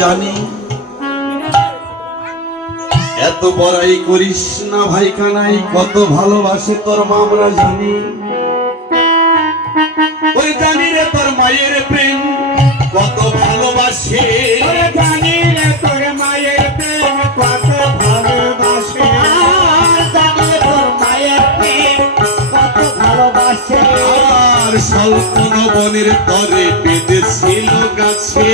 জানি এত বড়াই করিস না ভাই কানাই, কত ভালোবাসে তোর মা আমরা জানি। ওই জানি রে তোর মায়ের প্রেম কত ভালোবাসে, জানি রে তোর মায়ের প্রেম কত ভালোবাসে, জানি তোর মায়ের প্রেম কত ভালোবাসে। আর স্বল্পন বনের তরে বেঁধেছিল গাছে,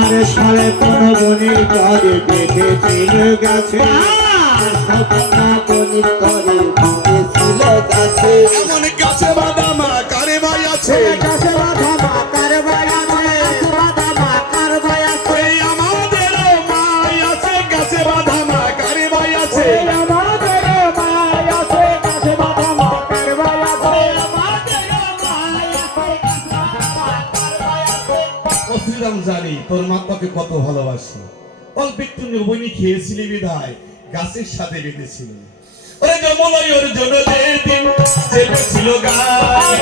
আর স্বল্পন বনের তরে বেঁধেছিল গাছে, স্বল্পন বনের তরে বেঁধেছিল গাছে। এমন গাছে বাঁধা মা কারে ভাই আছে, গাছে বাঁধা মা কার ভাই আছে, গাছে বাঁধা মা কার ভাই আছে। আমাদেরও মাই আছে গাছে বাঁধা মা কারে ভাই আছে, আমাদেরও মাই আছে গাছে বাঁধা মা কার ভাই আছে, আমাদেরও মাই আছে গাছে বাঁধা মা কার ভাই আছে। ও শ্রীরাম জানি তোর মা তোকে কত ভালোবাসে, অল্প একটু নবনী খেয়েছিলি বিধায় গাছের সাথে বেঁধেছিল। ওরে যমলয় অর্জুন যেদিন চেপেছিল গায়,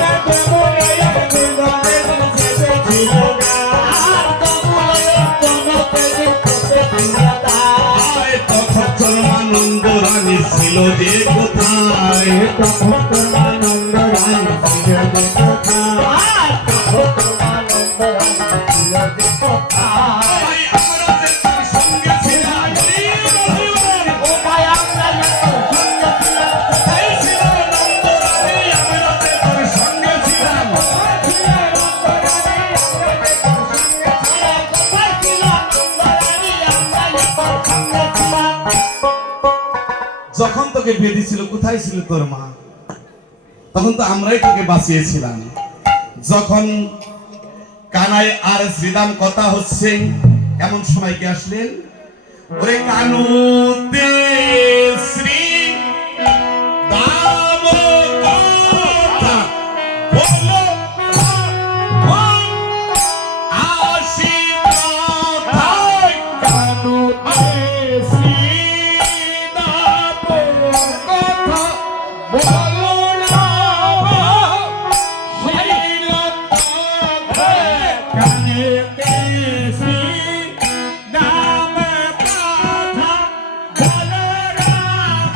তখন তোর আনন্দ রানী ছিল যে কোথায়, তখন তোর আনন্দ রানী ছিল যে কোথায়, তখন তোর আনন্দ রানী ছিল যে কোথায়। আমরা যে তোর সঙ্গে ছিলাম, ও ভাই আমরা যে তোর সঙ্গে ছিলাম, কোথায় ছিল আনন্দ রানী, আমরা যে তোর সঙ্গে ছিলাম। কোথায় ছিল আনন্দ রানী, আমরা যে তোর সঙ্গে ছিলাম, কোথায় ছিল আনন্দ রানী, আমরা যে তোর সঙ্গে ছিলাম। যখন তোকে বেঁধেছিল কোথায় ছিল তোর মা, তখন তো আমরাই তোকে বাঁচিয়েছিলাম। যখন কানাই আর শ্রীরাম কথা হচ্ছে এমন সময় কে আসলেন, ওরে কানুতে শ্রী দাম কথা বলো আসি কথায়, কানুতে শ্রী দাম কথা বলো না কানেতে শ্রী নাম কথা বলো রাম,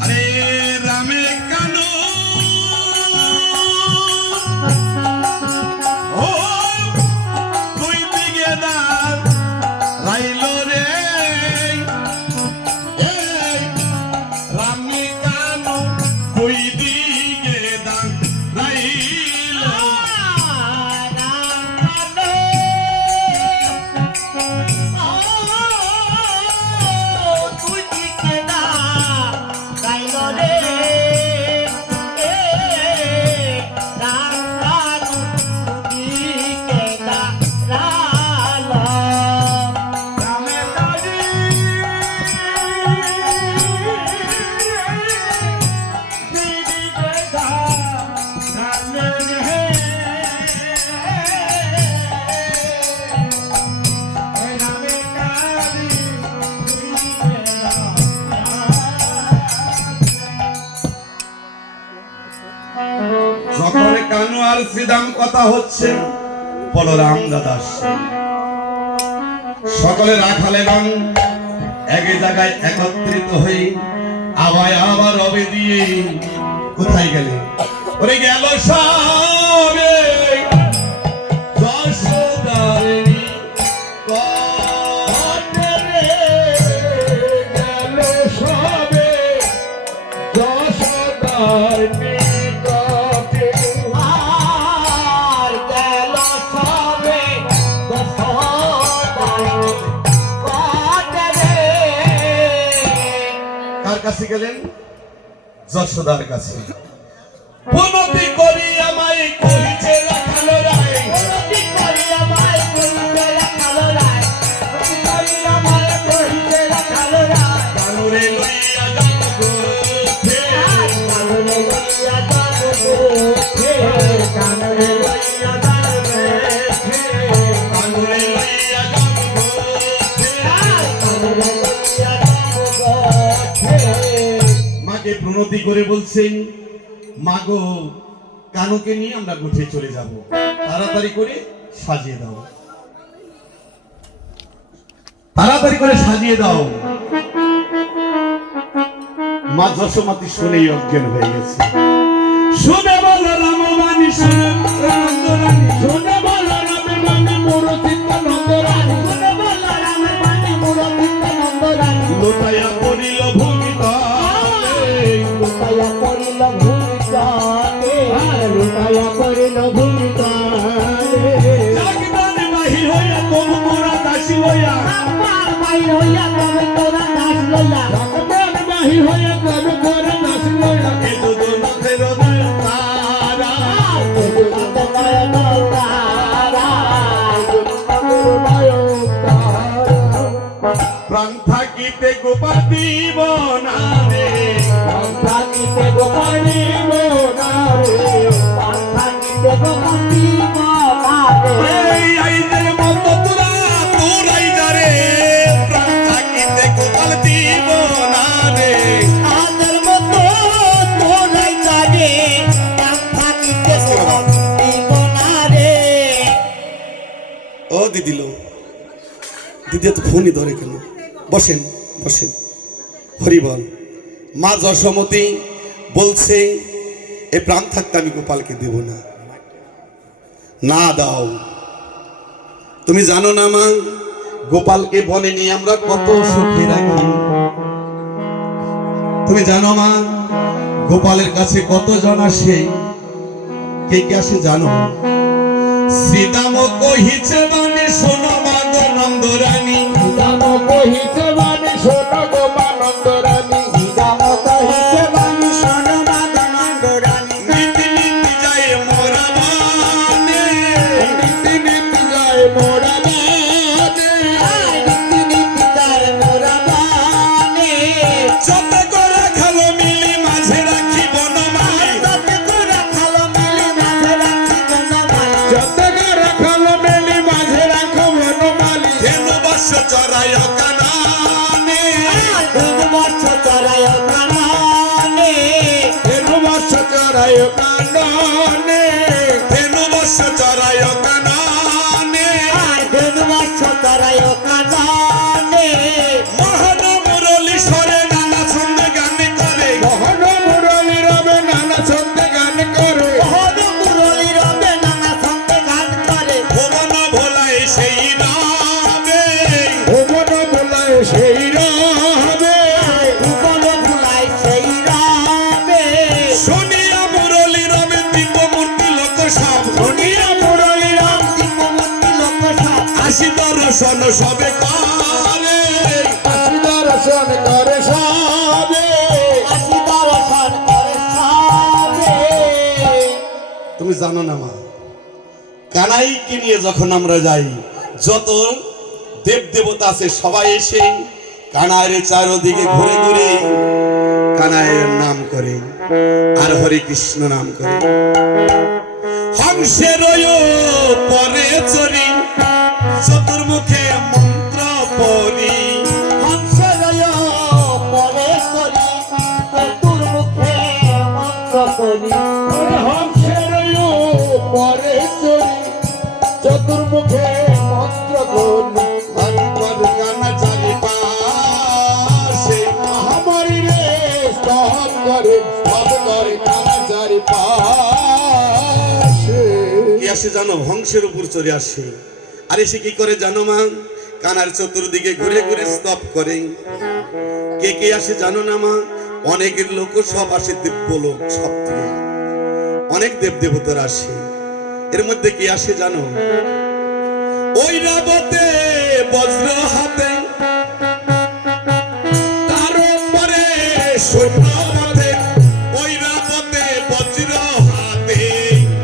আরে রামে কানু ও তুই দিকে দাঁড় রাইল রে এই রামে কানু তুই দিকে দাঁড় রাইল যখন কানু আর শ্রীদাম কথা হচ্ছে বলরাম দাদা সকলে রাখালেগণ এক জায়গায় একত্রিত হয়ে আবার রবে দিয়ে কোথায় গেলে ওরে গেল সবে যশোদারে কটে রে গেল সবে যশোদার নিকটে কার কাছে গেলেন যশোদার কাছে প্রণতি করি আমায় কহিছে রাখালো রায় প্রণতি করি আমায় কহিছে রাখালো রায় প্রণতি করি আমায় কহিছে রাখালো রায় কানুরে লইয়া যাব গোথে কানুরে লইয়া যাব গোথে কানুরে লইয়া যাব গোথে কানুরে লইয়া যাব গোথে কানুরে লইয়া যাব গোথে মাকে প্রণতি করে বলছেন মাগো কানুকে নিয়ে আমরা গুঠে চলে যাব তাড়াতাড়ি করে সাজিয়ে দাও তাড়াতাড়ি করে সাজিয়ে দাও মা যশোমতী শুনেই অজ্ঞান হয়ে গেছে শুনে বলো রামবাণী শুনে নন্দরানী শুনে বলো রামবাণী মুরচিত নন্দরানী শুনে বলো রামবাণী মুরচিত নন্দরানী লোটায়া পড়িল ভূমিকা লুকায়া পড়িল ভূমিকারে লুকায়া পড়িল ভূমিকারে জাগদান বাহির হইয়া তবু মোরা দাসী লইয়া আমার বাহির হইয়া তবে তোরা দাস লইয়া জাগদান বাহির হইয়া তবে তোরা দাস লইয়া এ দুদু নথের তারা এ দুদু নথের তারা প্রাণ থাকিতে গোপাল দিব না রে প্রাণ থাকিতে গোপাল দিব না রে প্রাণ থাকিতে গোপাল দিব না রে এই আইদের মত তোরাই যারে প্রাণ থাকিতে গোপাল দিব না রে আইদের মত তোরাই যারে প্রাণ থাকিতে গোপাল দিব না রে ও দিদিল দিদি তো ফোনই ধরে কেন বসেন বসেন হরিবল মা যশোমতী বলছে এ প্রাণ থাকতে আমি গোপালকে দেব না না দাও তুমি জানো না মা গোপালকে বনে নিয়ে আমরা কত সুখে রাখি তুমি জানো মা গোপালের কাছে কতজন আসে কে কে আসে জানো শ্রীদাম কহিছে মানে শোনো মা নন্দরানী শ্রীদাম কহিছে মানে শোনো গো মা নন্দরানী শ্রীদাম কহিছে মানে শোনো মা নন্দরানী নীতি নীতি যায় মোরা বানে নীতি নীতি যায় মোরা বানে নীতি নীতি যায় মোরা বানে যত করে খালো মিলি মাঝে রাখিব না মালি যত করে খালো মিলি মাঝে রাখিব না মালি যত করে খালো মিলি মাঝে রাখিব চড়ায় কানানে ধনু বর্ষ চড়ায় কাননে ধনু বর্ষ চড়ায় কাননে ধেনু বর্ষ চড়ায় কানানে ধনু বর্ষ চড়ায় কাননে মহান মুরলী স্বরে নানা ছন্দে গান করে মোহন মুরলী রবে নানা ছন্দে গান করে মোহন মুরলী রবে নানা ছন্দে গান করে ভুবন ভোলায় সেই রাবে ভুবন বোলায় সেই রাবে ভুবন ভুলায় সেই রাবে শুনিয়া মুরলী রবে দিব্য মূর্তি লোক সব শুনিয়া মুরলী রাম দিব্যমূর্তি লোক সব আসি দর্শন সবে করে আসি দর্শন করে সবে আসি দর্শন করে সবে তুমি জানো না মা, কানাইকে নিয়ে যখন আমরা যাই যত দেব দেবতা আছে সবাই এসে কানাইয়ের চারদিকে ঘুরে ঘুরে কানাইয়ের নাম করে আর হরে কৃষ্ণ নাম করে। হংসের পরে চরি চতুর্মুখে মন্ত্র পরি হংসরয় পরে করি চতুর্মুখে মন্ত্র করি হংসের পরে চরি চতুর্মুখে মন্ত্র করি ভগবান কানা চারি পাশে মহামারী রে স্তব করে কানা চারি পাশে কি আসে জানো, হংসের উপর চড়ে আসে। আর এসে কি করে জানো মা, কানার চতুর্দিকে ঘুরে ঘুরে স্তব করে। কে কে আসে জানো না মা, অনেকের লোক সব আসে দিব্য লোক সব থেকে, অনেক দেব দেবতার আসে। এর মধ্যে কি আসে জানো, ওই রাবতে বজ্র হাতে তার উপরে সৈন্য পথে, ওই রাবতে বজ্র হাতে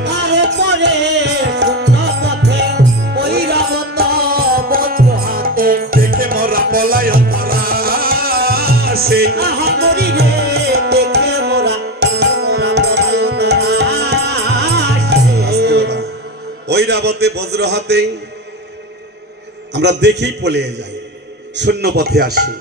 তারপরে শূন্য পথে ওই রাবত বজ্র হাতে দেখে মোরা পলায় তারা সেই আহা করি রে দেখে মোরা মোরা পরায়ণ আসে ওই রাবতে বজ্র হাতে আমরা দেখেই পলিয়ে যাই, শূন্য পথে আসি।